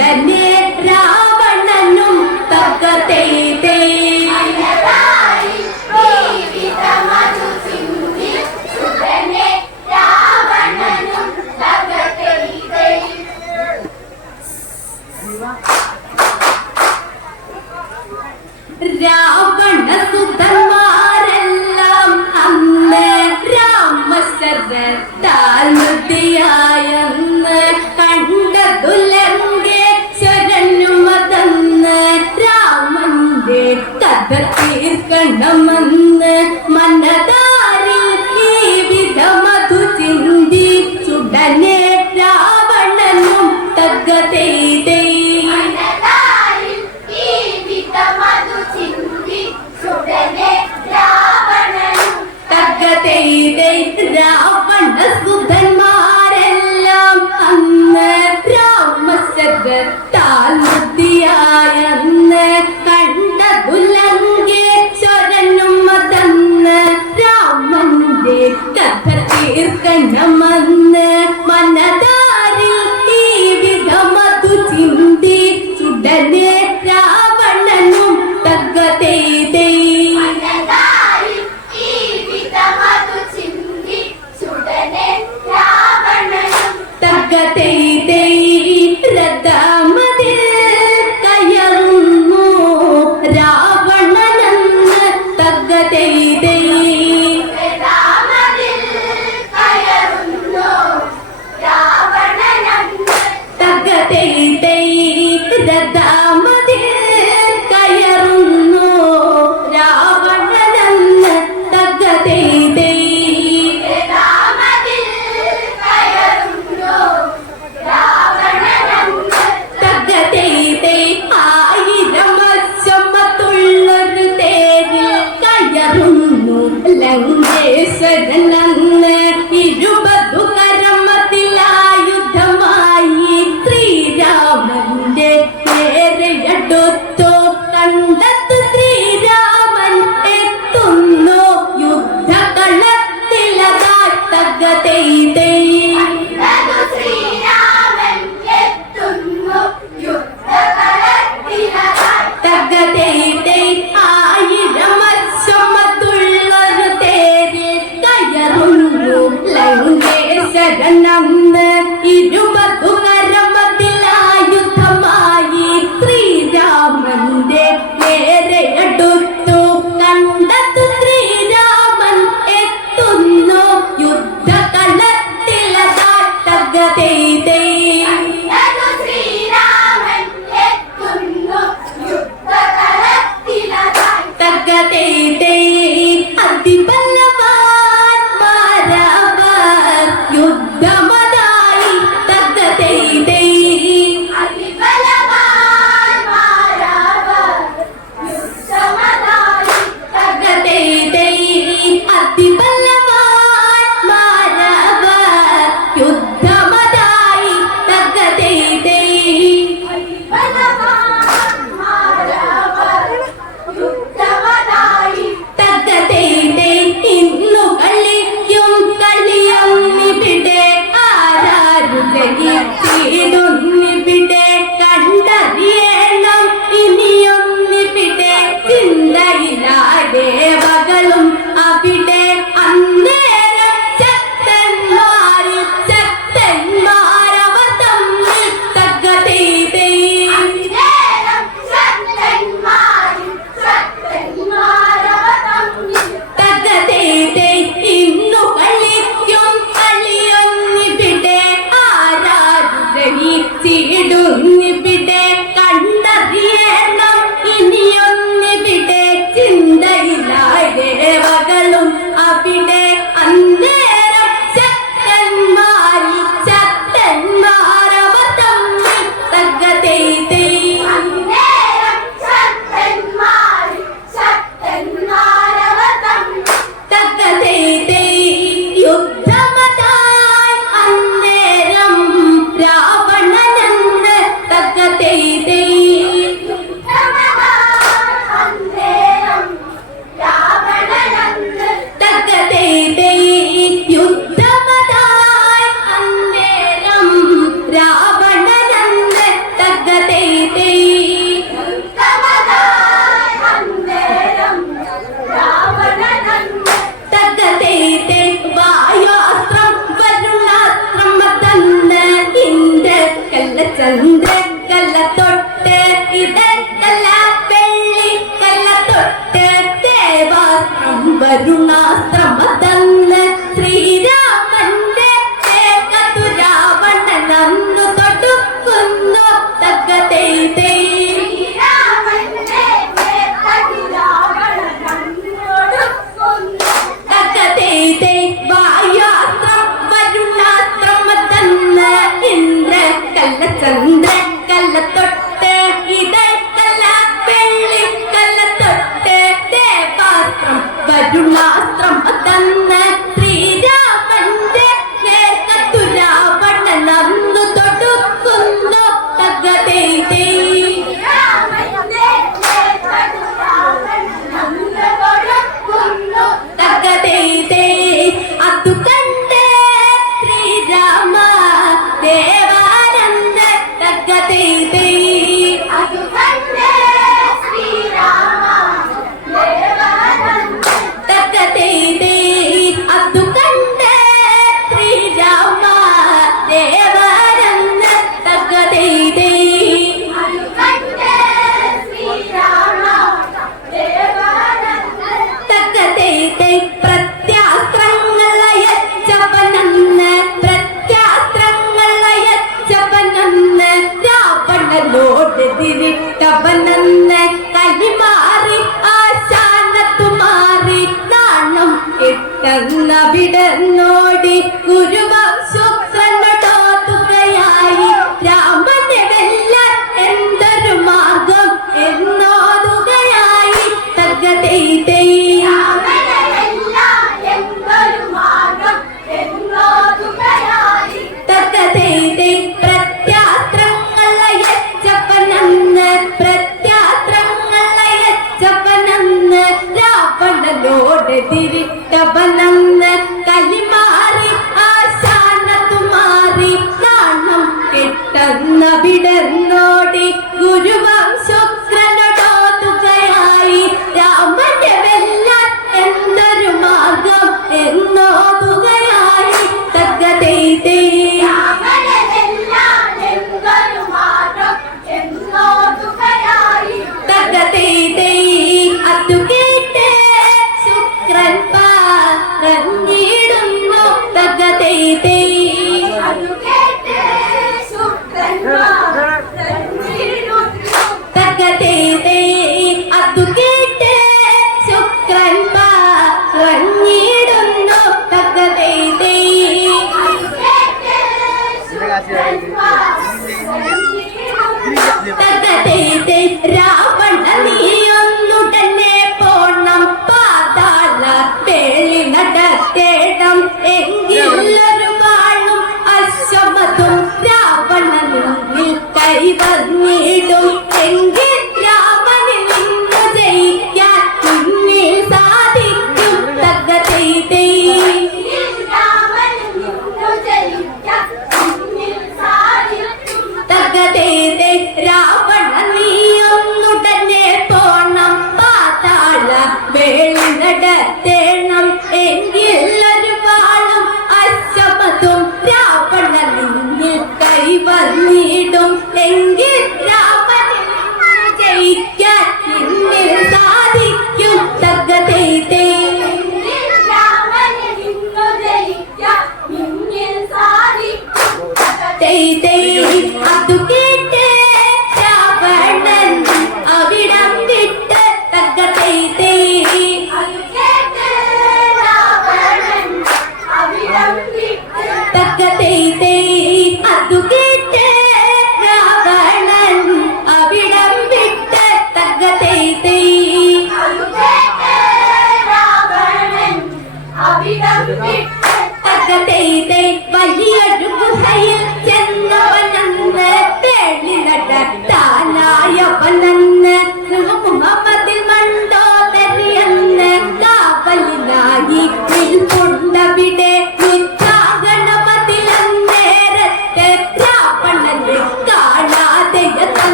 ചുടനെ തീർക്കണമെന്ന് മനതാരിൽ ഈ ചിന്തി ചുടനെ രാവണനും തകതേതേ തകതേതേ രാവണ സുധന്മാരെല്ലാം നിൽക്കർ തീർക്കണമെന്ന് മനതാരിൽ ജീവിതമതു ചിന്തി ചുടനേ day.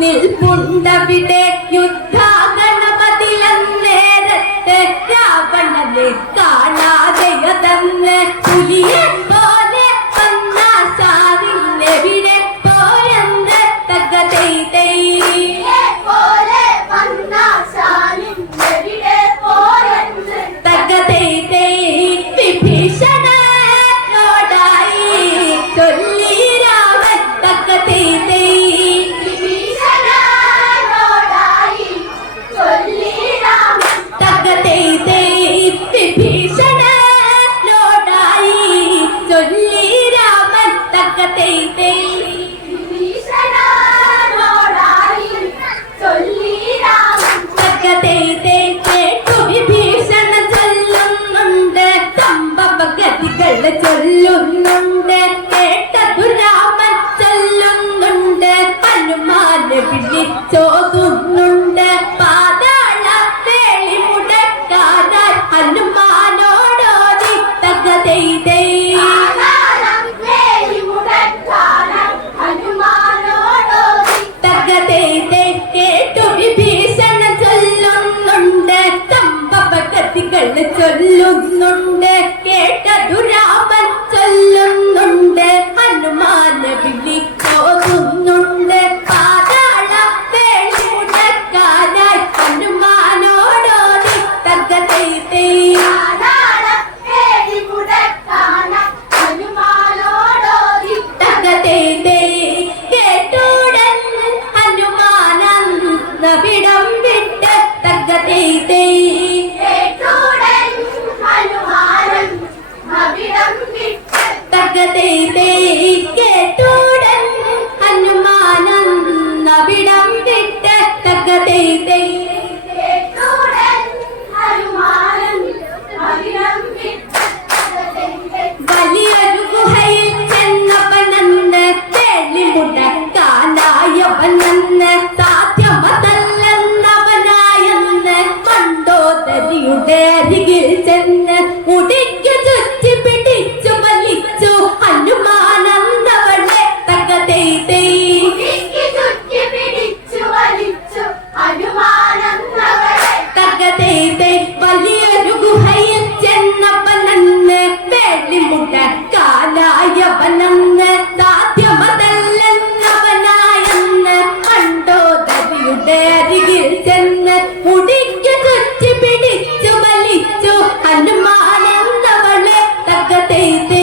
നിൽപ്പുണ്ടവിടെ യുദ്ധ Discute চাইতে